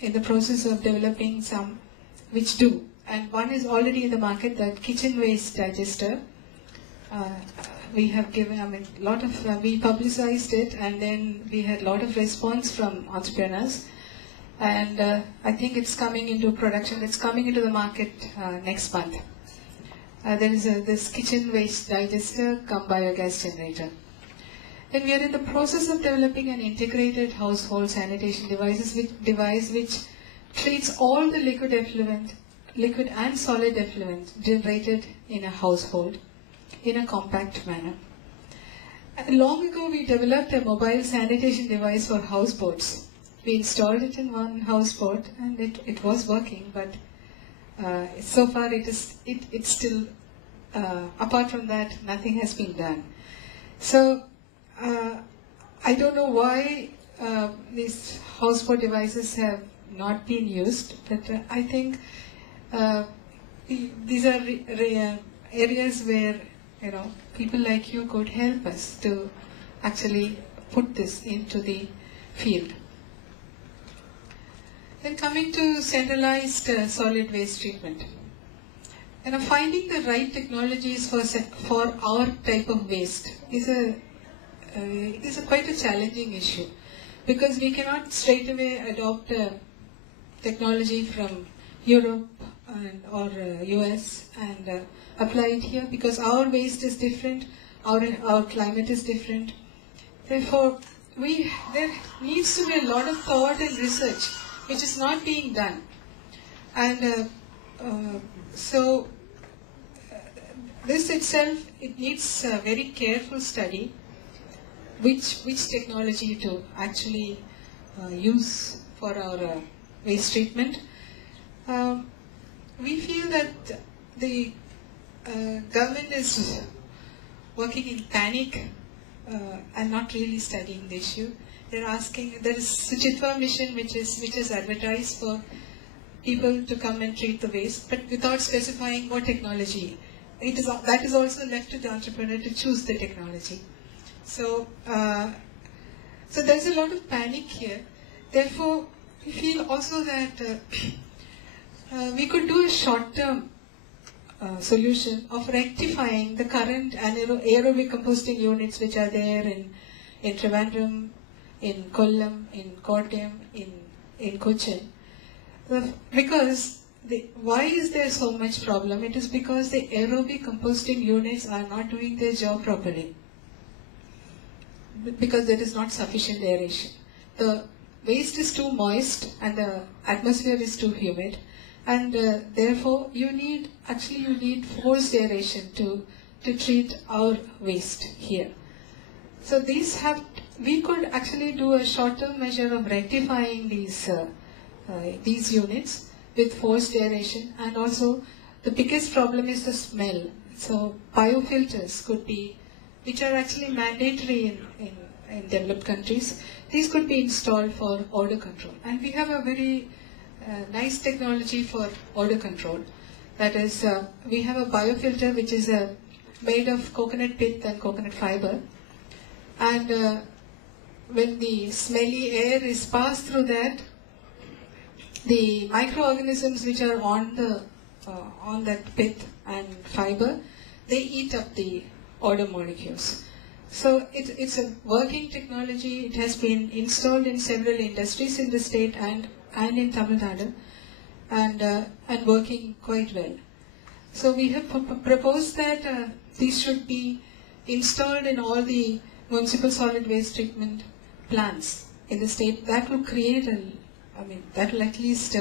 in the process of developing some which do. And one is already in the market, the kitchen waste digester. We have given, we publicized it, and then we had a lot of response from entrepreneurs. And I think it's coming into production, it's coming into the market next month. There is this kitchen waste digester cum biogas generator. Then we are in the process of developing an integrated household sanitation device which treats all the liquid and solid effluent generated in a household in a compact manner. Long ago we developed a mobile sanitation device for houseboats. We installed it in one houseboat and it was working, but so far it's still, apart from that, nothing has been done. So I don't know why these houseboat devices have not been used, but I think these are areas where people like you could help us to actually put this into the field. Then coming to centralized solid waste treatment. Finding the right technologies for our type of waste is quite a challenging issue, because we cannot straight away adopt technology from Europe or US and apply it here, because our waste is different, our climate is different. Therefore, there needs to be a lot of thought and research which is not being done. And so this itself, it needs a very careful study which technology to actually use for our waste treatment. We feel that the government is working in panic and not really studying the issue. They're asking, there is Suchitwa mission which is advertised for people to come and treat the waste, but without specifying what technology. That is also left to the entrepreneur to choose the technology. So, so there's a lot of panic here. Therefore, we feel also that we could do a short-term solution of rectifying the current aerobic composting units which are there in Trivandrum, in Kollam, in Kottayam, in Cochin. Because why is there so much problem? It is because the aerobic composting units are not doing their job properly, because there is not sufficient aeration. The waste is too moist and the atmosphere is too humid, and therefore you need forced aeration to treat our waste here. So we could actually do a short-term measure of rectifying these units with forced aeration, and also the biggest problem is the smell. So biofilters could be, which are actually mandatory in developed countries, these could be installed for odor control. And we have a very nice technology for odor control. That is, we have a biofilter which is made of coconut pith and coconut fiber. And when the smelly air is passed through that, the microorganisms which are on that pith and fiber, they eat up the odor molecules. So it's a working technology. It has been installed in several industries in the state and in Tamil Nadu, and working quite well. So we have proposed that these should be installed in all the municipal solid waste treatment plants in the state. That will create that will at least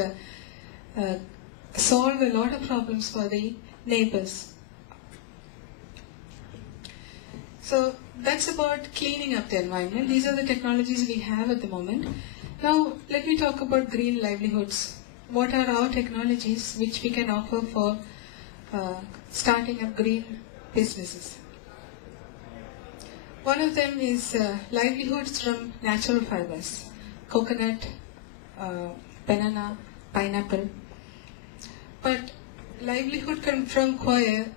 solve a lot of problems for the neighbors. So that's about cleaning up the environment. These are the technologies we have at the moment. Now let me talk about green livelihoods. What are our technologies which we can offer for starting up green businesses? One of them is livelihoods from natural fibers, coconut, banana, pineapple. But livelihood from coir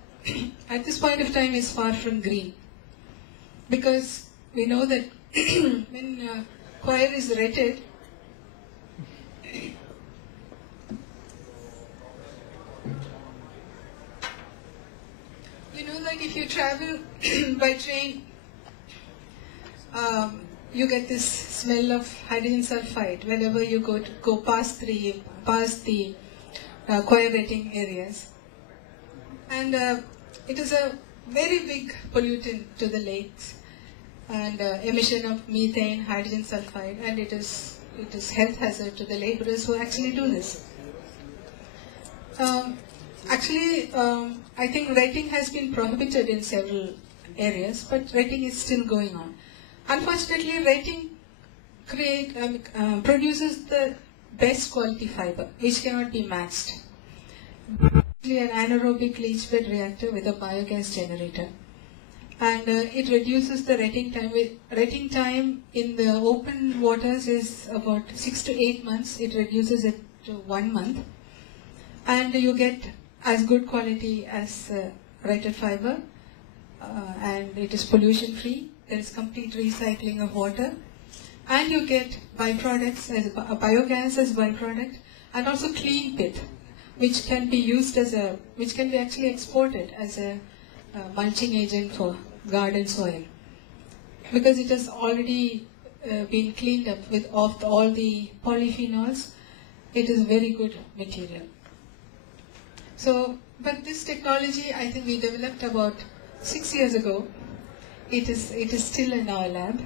at this point of time is far from green, because we know that when coir is retted, if you travel by train, you get this smell of hydrogen sulfide whenever you go past the coagulating areas. And it is a very big pollutant to the lakes, and emission of methane, hydrogen sulfide, and it is health hazard to the laborers who actually do this. I think wetting has been prohibited in several areas, but wetting is still going on. Unfortunately, wetting produces the best quality fiber, which cannot be matched. An anaerobic leach bed reactor with a biogas generator, and it reduces the retting time. Retting time in the open waters is about 6 to 8 months. It reduces it to 1 month, and you get as good quality as retted fiber, and it is pollution free. There is complete recycling of water, and you get byproducts as biogas as byproduct, and also clean pit, which can be used which can be actually exported as a mulching agent for garden soil, because it has already been cleaned up with all the polyphenols. It is a very good material. So, but this technology, I think we developed about 6 years ago. It is still in our lab.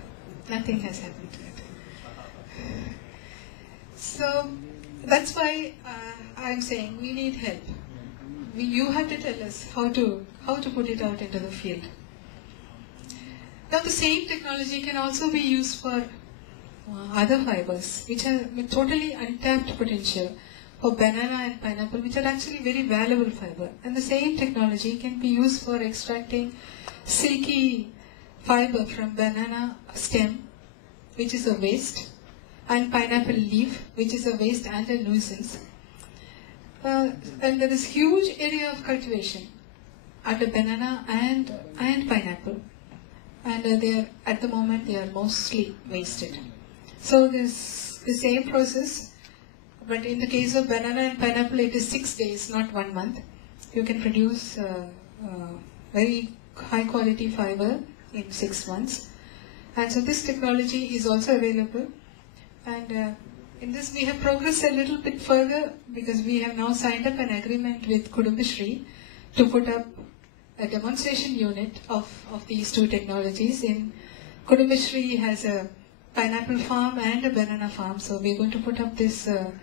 Nothing has happened to it. So that's why I'm saying we need help. You have to tell us how to put it out into the field. Now the same technology can also be used for other fibers, which have totally untapped potential, for banana and pineapple, which are actually very valuable fiber. And the same technology can be used for extracting silky fiber from banana stem, which is a waste, and pineapple leaf, which is a waste and a nuisance. And there is huge area of cultivation under banana and pineapple, and at the moment they are mostly wasted. So this the same process, but in the case of banana and pineapple, it is 6 days, not 1 month. You can produce very high quality fiber in 6 months. And so this technology is also available. And in this we have progressed a little bit further, because we have now signed up an agreement with Kudumbashree to put up a demonstration unit of these two technologies. In Kudumbashree has a pineapple farm and a banana farm, so we're going to put up this a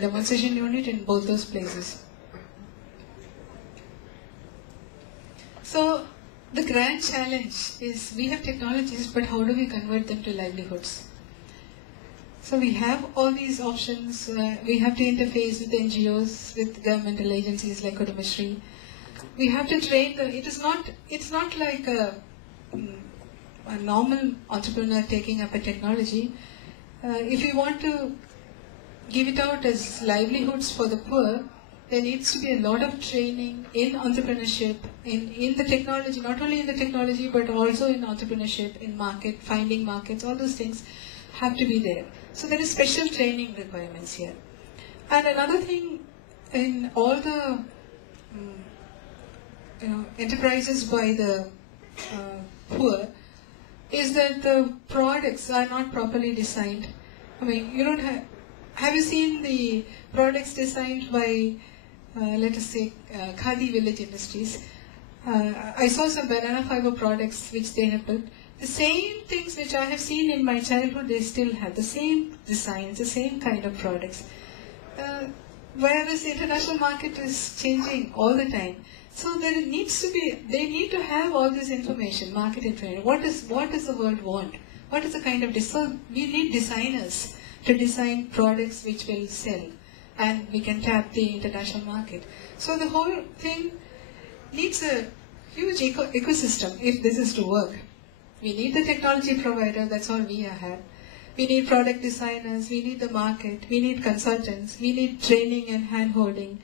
demonstration unit in both those places. So the grand challenge is, we have technologies, but how do we convert them to livelihoods? So we have all these options. We have to interface with NGOs, with governmental agencies like Kudumbashree. We have to train them. It's not like a normal entrepreneur taking up a technology. If you want to give it out as livelihoods for the poor, there needs to be a lot of training in entrepreneurship, in the technology, not only in the technology, but also in entrepreneurship, in finding markets, all those things have to be there. So there is special training requirements here. And another thing, in all the enterprises by the poor, is that the products are not properly designed. I mean, you don't have you seen the products designed by, let us say, Khadi Village Industries? I saw some banana fiber products which they have built. The same things which I have seen in my childhood, they still have the same designs, the same kind of products. Whereas the international market is changing all the time. So there needs to be, they need to have all this information, market information. What does the world want? What is the kind of so we need designers to design products which will sell, and we can tap the international market. So the whole thing needs a huge ecosystem if this is to work. We need the technology provider, that's all we have. We need product designers, we need the market, we need consultants, we need training and hand-holding.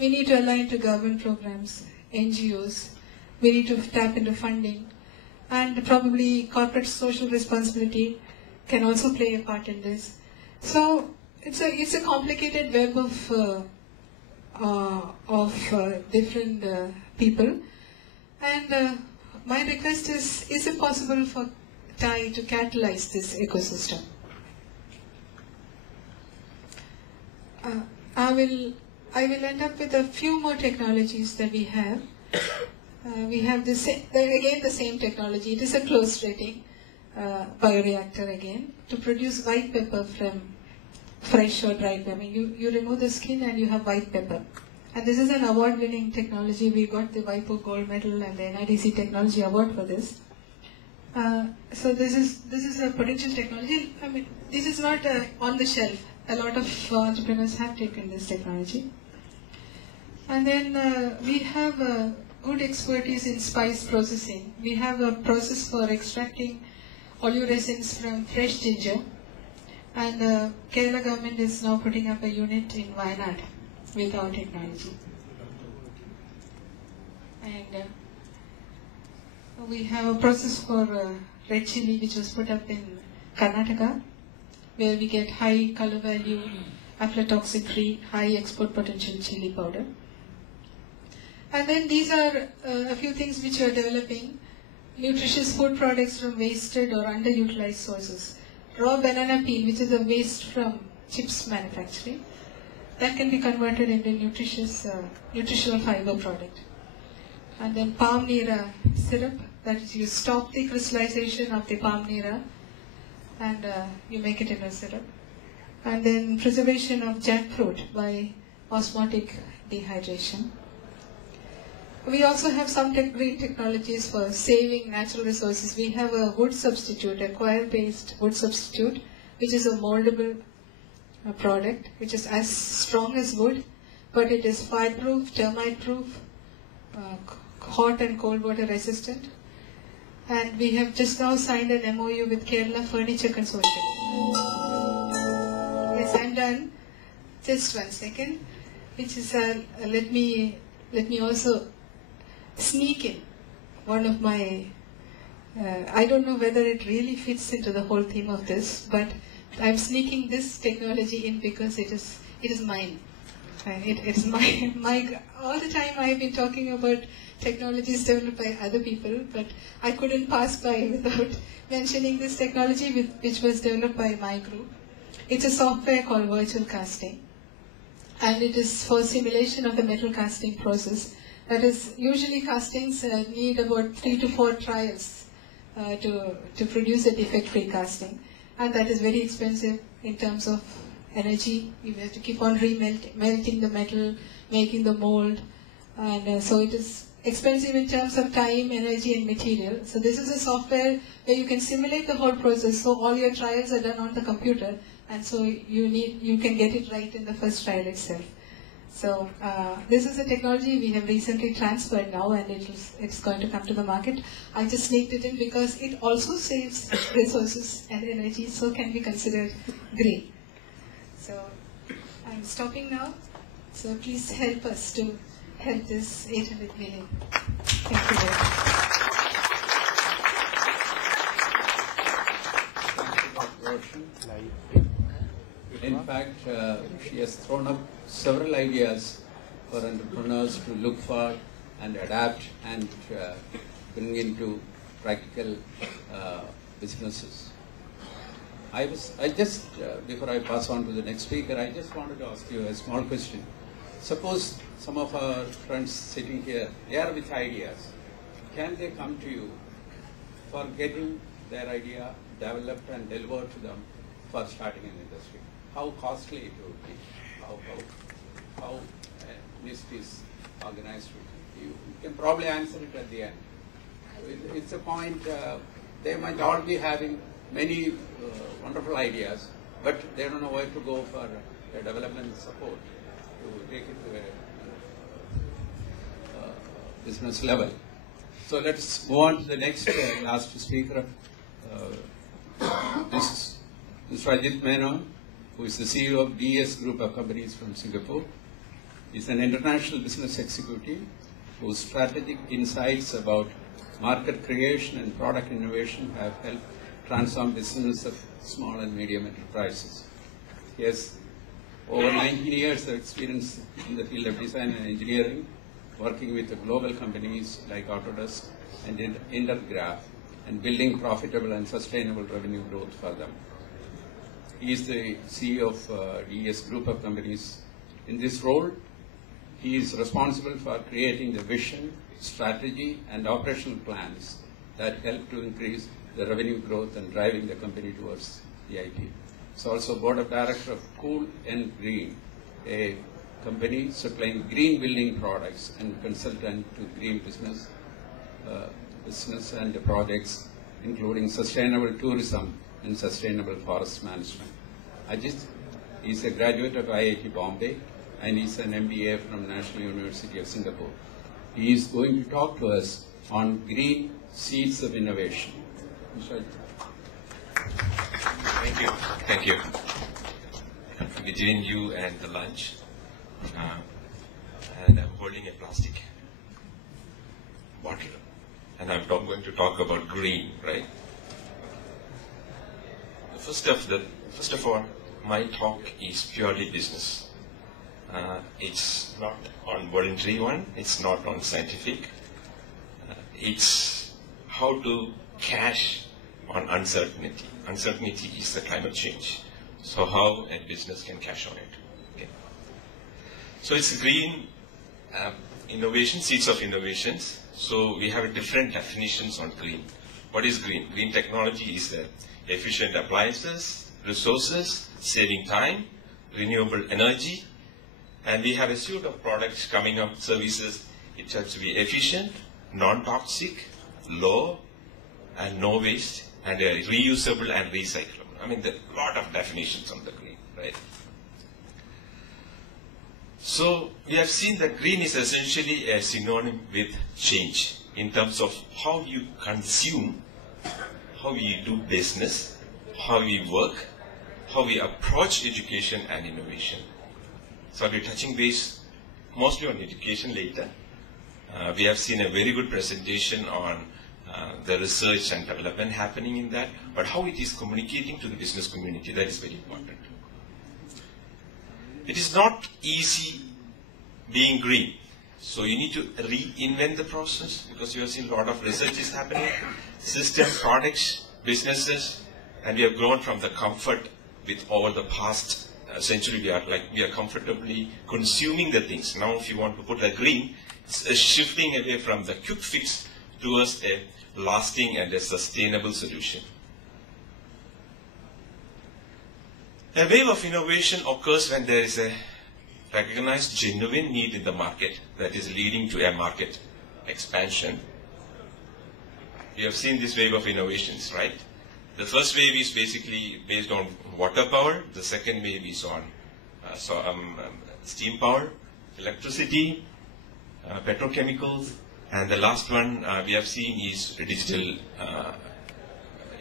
We need to align to government programs, NGOs, we need to tap into funding, and probably corporate social responsibility can also play a part in this. So it's a complicated web of different people. And my request is it possible for TIE to catalyze this ecosystem? I will end up with a few more technologies that we have. We have the same technology. It is a closed rating bioreactor again to produce white pepper from fresh or dried pepper. You remove the skin and you have white pepper. And this is an award-winning technology. We got the WIPO gold medal and the NIDC technology award for this. So this is a potential technology. I mean, this is not on the shelf. A lot of entrepreneurs have taken this technology. And then we have good expertise in spice processing. We have a process for extracting oleoresins from fresh ginger. And Kerala government is now putting up a unit in Wayanad with our technology. And we have a process for red chili which was put up in Karnataka, where we get high color value, aflatoxin free, high export potential chili powder. And then these are a few things which we are developing. Nutritious food products from wasted or underutilized sources. Raw banana peel, which is a waste from chips manufacturing, that can be converted into nutritional fiber product. And then palm nira syrup, that is, you stop the crystallization of the palm nira and you make it in a syrup. And then preservation of jackfruit by osmotic dehydration. We also have some green technologies for saving natural resources. We have a wood substitute, a coir-based wood substitute, which is a moldable product, which is as strong as wood, but it is fireproof, termite-proof, hot and cold water resistant. And we have just now signed an MOU with Kerala Furniture Consortium. Yes, I'm done. Just 1 second. Which is let me also sneak in one of my. I don't know whether it really fits into the whole theme of this, but I'm sneaking this technology in because it is mine. It is my. All the time I've been talking about technologies developed by other people, but I couldn't pass by without mentioning this technology which was developed by my group. It's a software called virtual casting, and it is for simulation of the metal casting process. That is, usually castings need about 3 to 4 trials to produce a defect-free casting, and that is very expensive in terms of energy. You have to keep on melting the metal, making the mold, and so it is expensive in terms of time, energy, and material. So this is a software where you can simulate the whole process. So all your trials are done on the computer, and so you can get it right in the first trial itself. So this is a technology we have recently transferred now, and it's going to come to the market. I just sneaked it in because it also saves resources and energy, so can be considered green. So I'm stopping now. So please help us to help this 800 million. Thank you very much. In fact, she has thrown up several ideas for entrepreneurs to look for and adapt and bring into practical businesses. Before I pass on to the next speaker, I just wanted to ask you a small question. Suppose some of our friends sitting here, they are with ideas. Can they come to you for getting their idea developed and delivered to them for starting an industry? How costly it would be? How list is organized? You can probably answer it at the end. It's a point. They might all be having many wonderful ideas, but they don't know where to go for development support to take it to a business level. So let's move on to the next last speaker. This is Mr. Ajit Menon, who is the CEO of DS Group of companies from Singapore. He's an international business executive whose strategic insights about market creation and product innovation have helped transform business of small and medium enterprises. He has over 19 years of experience in the field of design and engineering, working with the global companies like Autodesk and Intergraph, and building profitable and sustainable revenue growth for them. He is the CEO of DES group of companies. In this role, he is responsible for creating the vision, strategy, and operational plans that help to increase the revenue growth and driving the company towards the IP. He's also board of director of Cool and Green, a company supplying green building products and consultant to green business and projects, including sustainable tourism and sustainable forest management. Ajit is a graduate of IIT Bombay and is an MBA from National University of Singapore. He is going to talk to us on green seeds of innovation. Mr. Thank you. Thank you. Between you and the lunch, and I'm holding a plastic bottle, and I'm going to talk about green, right? First of all, my talk is purely business. It's not on voluntary one. It's not on scientific. It's how to cash on uncertainty. Uncertainty is the climate change. So how a business can cash on it. Okay. So it's green innovation, seeds of innovations. So we have different definitions on green. What is green? Green technology is efficient appliances, resources, saving time, renewable energy, and we have a suite of products coming up, services. It has to be efficient, non-toxic, low, and no waste, and reusable and recyclable. I mean, there are a lot of definitions on the green, right? So we have seen that green is essentially a synonym with change in terms of how you consume, how we do business, how we work, how we approach education and innovation. So I'll be touching base mostly on education later. We have seen a very good presentation on the research and development happening in that, but how it is communicating to the business community, that is very important. It is not easy being green. So you need to reinvent the process, because you have seen a lot of research is happening, system, products, businesses, and we have grown from the comfort with over the past century. We are comfortably consuming the things. Now if you want to put the green, it's a shifting away from the quick fix towards a lasting and a sustainable solution. A wave of innovation occurs when there is a recognized genuine need in the market that is leading to a market expansion. You have seen this wave of innovations, right? The first wave is basically based on water power. The second wave is on steam power, electricity, petrochemicals, and the last one we have seen is digital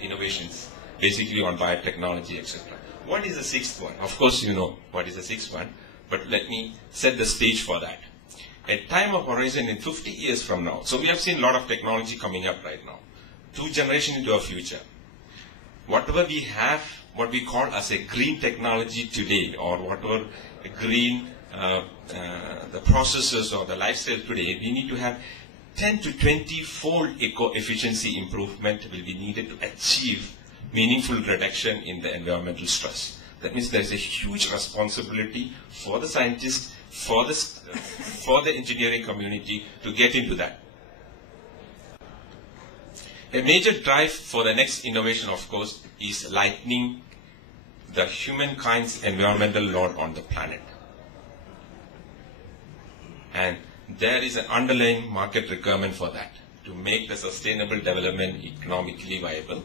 innovations, basically on biotechnology, etc. What is the sixth one? Of course you know what is the sixth one, but let me set the stage for that. A time of horizon in 50 years from now. So we have seen a lot of technology coming up right now. 2 generations into our future. Whatever we have, what we call as a green technology today, or whatever green the processes or the lifestyle today, we need to have 10 to 20-fold eco-efficiency improvement will be needed to achieve meaningful reduction in the environmental stress. That means there is a huge responsibility for the scientists, for the engineering community to get into that. A major drive for the next innovation, of course, is lightening the humankind's environmental load on the planet. And there is an underlying market requirement for that, to make the sustainable development economically viable.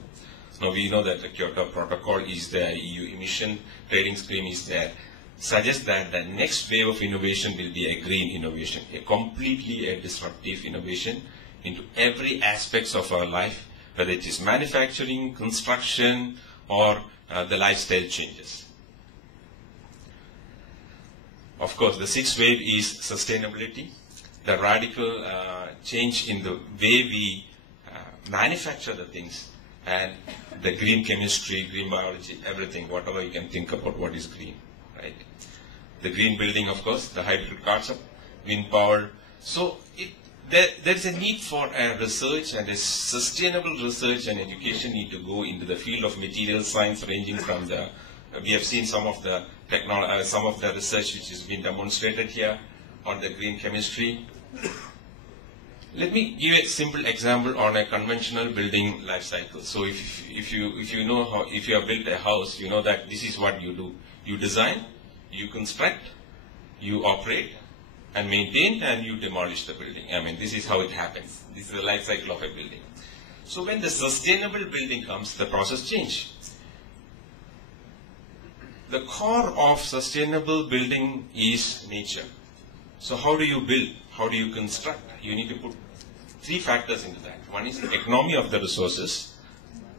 Now we know that the Kyoto Protocol is there, EU emission trading scheme is there, suggests that the next wave of innovation will be a green innovation, a completely disruptive innovation into every aspects of our life, whether it is manufacturing, construction, or the lifestyle changes. Of course, the sixth wave is sustainability, the radical change in the way we manufacture the things, and the green chemistry, green biology, everything, whatever you can think about what is green, right? The green building, of course, the hybrid concept, wind power, So there is a need for a research, and a sustainable research and education need to go into the field of material science, ranging from the, we have seen some of the some of the research which has been demonstrated here on the green chemistry. Let me give a simple example on a conventional building life cycle. So if you know how, if you have built a house, you know that this is what you do. You design, you construct, you operate and maintain, and you demolish the building. I mean, this is how it happens. This is the life cycle of a building. So when the sustainable building comes, the process changes. The core of sustainable building is nature. So how do you build? How do you construct? You need to put three factors into that. One is the economy of the resources,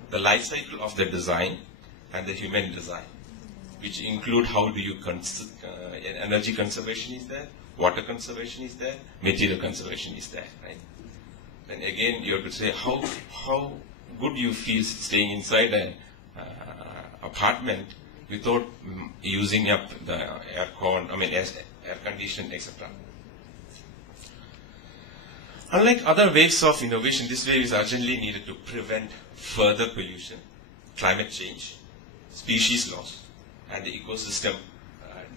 the life cycle of the design, and the human design, which include how do you energy conservation is there, water conservation is there, material conservation is there, right? Then again, you have to say how good you feel staying inside an apartment without using up the aircon, air conditioning, etc. Unlike other waves of innovation, this wave is urgently needed to prevent further pollution, climate change, species loss, and the ecosystem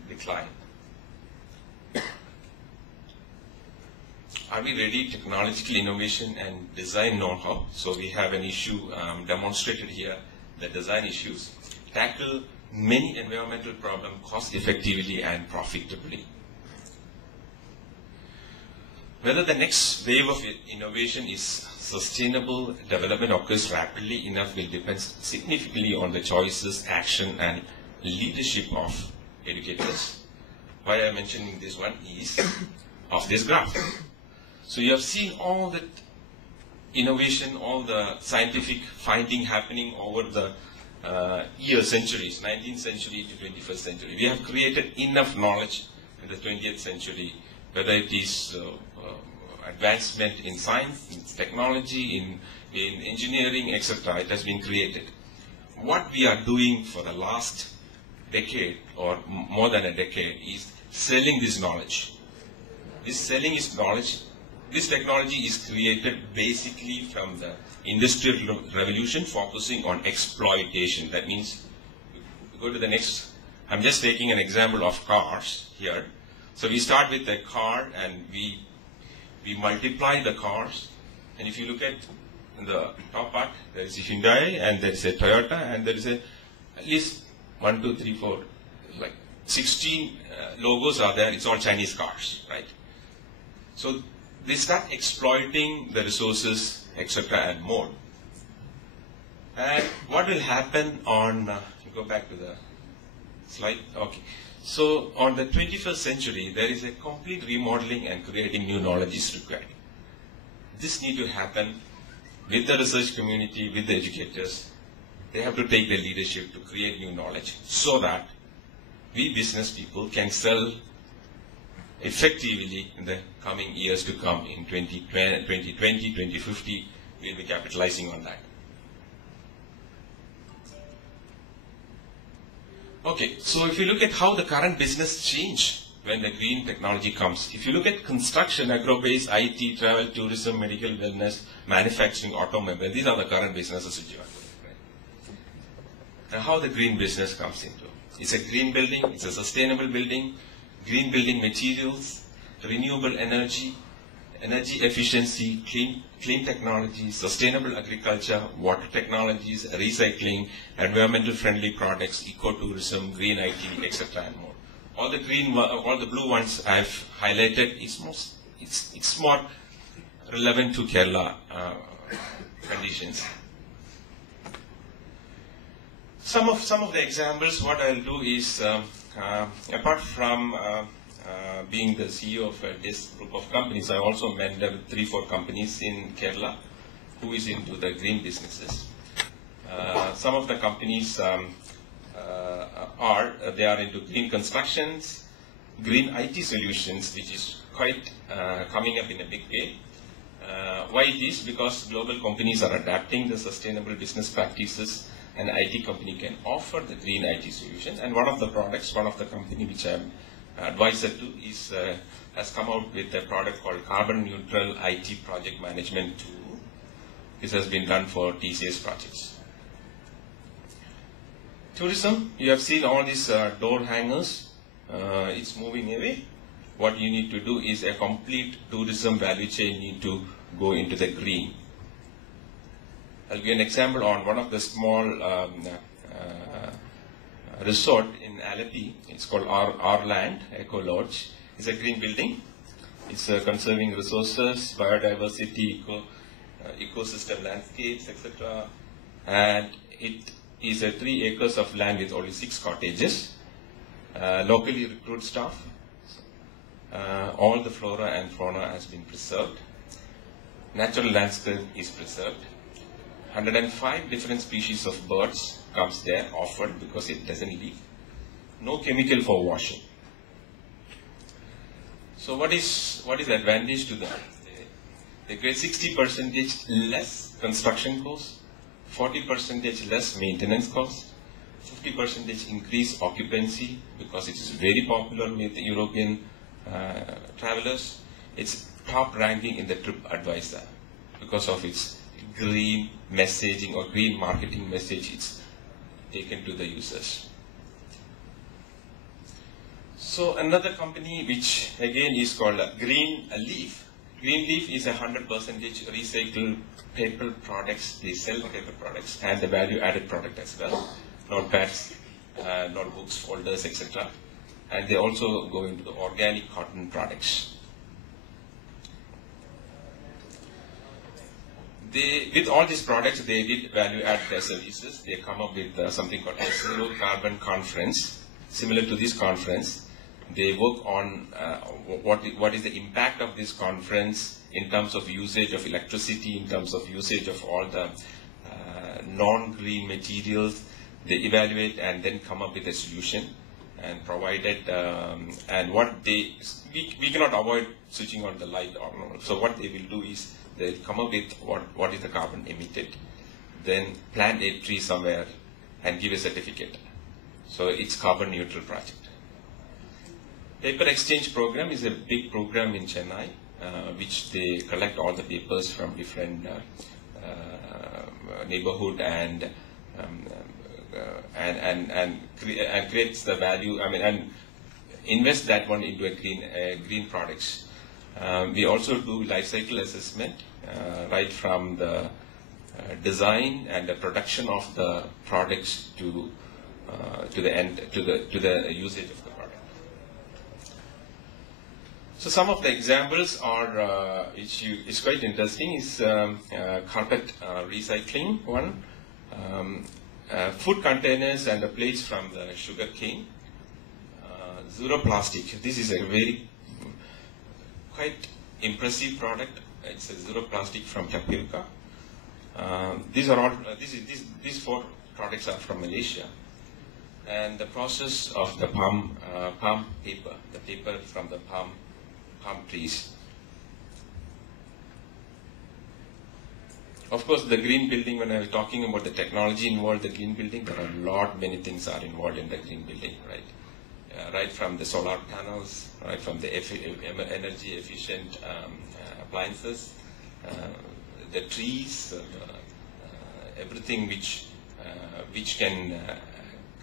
decline. Are we ready? Technological innovation and design know-how. So we have an issue demonstrated here, the design issues. Tackle many environmental problems cost effectively and profitably. Whether the next wave of innovation is sustainable development occurs rapidly enough will depend significantly on the choices, action, and leadership of educators. Why I am mentioning this one is of this graph. So you have seen all the innovation, all the scientific finding happening over the centuries, 19th century to 21st century. We have created enough knowledge in the 20th century, whether it is advancement in science, in technology, in engineering, etc. It has been created. What we are doing for the last decade or more than a decade is selling this knowledge. This selling is knowledge. This technology is created basically from the Industrial Revolution, focusing on exploitation. That means, go to the next. I'm just taking an example of cars here. So we start with a car and we multiply the cars. And if you look at the top part, there is a Hyundai and there is a Toyota and there is at least 1, 2, 3, 4, like 16 logos are there. It's all Chinese cars, right? So they start exploiting the resources, etc. and more. And what will happen on, go back to the slide, okay. So on the 21st century, there is a complete remodeling and creating new knowledge is required. This needs to happen with the research community, with the educators. They have to take the leadership to create new knowledge so that we business people can sell effectively in the coming years to come. In 2020, 2050, we'll be capitalizing on that. Okay, so if you look at how the current business change when the green technology comes, if you look at construction, agro-base, IT, travel, tourism, medical, wellness, manufacturing, automobile, these are the current businesses which you are doing, right? Now how the green business comes into. It's a green building, it's a sustainable building, green building materials, renewable energy, energy efficiency, clean technology, sustainable agriculture, water technologies, recycling, environmental friendly products, ecotourism, green IT, etc. and more. All the blue ones I've highlighted it's more relevant to Kerala conditions. Some of the examples, what I'll do is apart from being the CEO of this group of companies, I also mentored 3-4 companies in Kerala who is into the green businesses. Some of the companies are into green constructions, green IT solutions, which is quite coming up in a big way. Why it is? Because global companies are adapting the sustainable business practices, and IT company can offer the green IT solutions. And one of the products, one of the company which I'm advisor to, has come out with a product called Carbon Neutral IT Project Management Tool. This has been done for TCS projects. Tourism, you have seen all these door hangers. It's moving away. What you need to do is a complete tourism value chain need to go into the green. I'll give an example on one of the small resort in Alleppey. It's called Orland Eco Lodge. It's a green building. It's conserving resources, biodiversity, ecosystem landscapes, etc. And it is a 3 acres of land with only 6 cottages. Locally recruit staff. All the flora and fauna has been preserved. Natural landscape is preserved. 105 different species of birds comes there offered because it doesn't leave. No chemical for washing. So what is the advantage to them? They get 60% less construction cost, 40% less maintenance cost, 50% increase occupancy because it is very popular with European travelers. It's top ranking in the TripAdvisor because of its green messaging or green marketing message it's taken to the users. So another company which again is called Green Leaf. Green Leaf is 100% recycled paper products. They sell paper products and the value added product as well. Notepads, notebooks, folders, etc. And they also go into the organic cotton products. With all these products, they did value-add their services. They come up with something called a Zero Carbon Conference. Similar to this conference, they work on what is the impact of this conference in terms of usage of electricity, in terms of usage of all the non-green materials. They evaluate and then come up with a solution and provide it. And what we cannot avoid switching on the light or not. So what they will do is they'll come up with what is the carbon emitted, then plant a tree somewhere and give a certificate. So it's carbon neutral project. Paper exchange program is a big program in Chennai, which they collect all the papers from different neighborhood and creates the value. And invest that one into a green products. We also do life cycle assessment, right from the design and the production of the products to the usage of the product. So some of the examples are, it's quite interesting, is carpet recycling one, food containers and the plates from the sugar cane, zero plastic. This is a very quite impressive product. It's a zero plastic from Tapioca. These are all. These 4 products are from Malaysia, and the process of the palm paper, the paper from the palm trees. Of course, the green building. When I was talking about the technology involved, the green building, there are many things are involved in the green building, right? Right from the solar panels, right from the energy efficient appliances, the trees, everything which can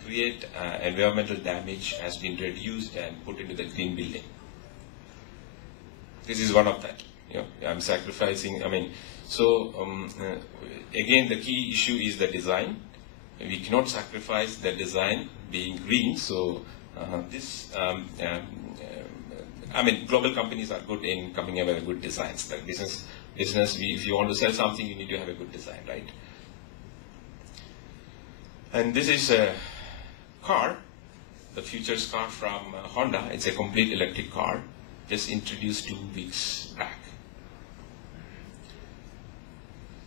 create environmental damage has been reduced and put into the green building. This is one of that. I'm sacrificing. Again, the key issue is the design. We cannot sacrifice the design being green. So global companies are good in coming up with good designs. Like business, if you want to sell something, you need to have a good design, right? And this is a car, the future's car from Honda. It's a complete electric car, just introduced 2 weeks back.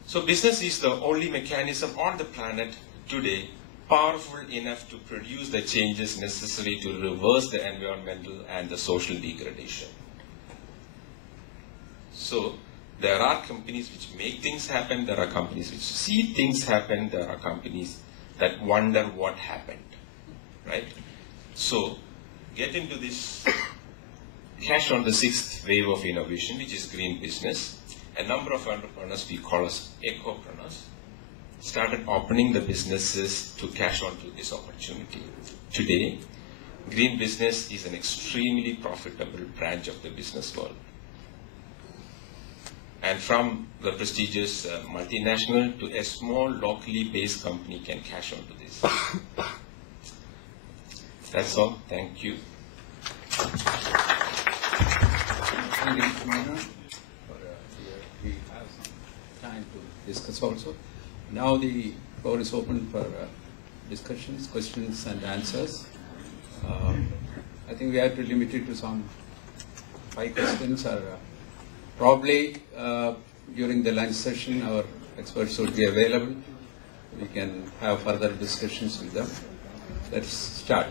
So business is the only mechanism on the planet today powerful enough to produce the changes necessary to reverse the environmental and the social degradation. So there are companies which make things happen, there are companies which see things happen, there are companies that wonder what happened, right? So get into this cash on the sixth wave of innovation, which is green business, a number of entrepreneurs we call as ecopreneurs started opening the businesses to cash on to this opportunity. Today, green business is an extremely profitable branch of the business world. And from the prestigious multinational to a small locally based company can cash on to this. That's all. Thank you. Thank you, Meena, for we have some time to discuss also. Now the floor is open for discussions, questions and answers. I think we have to limit it to some 5 questions, or probably during the lunch session our experts would be available. We can have further discussions with them. Let's start.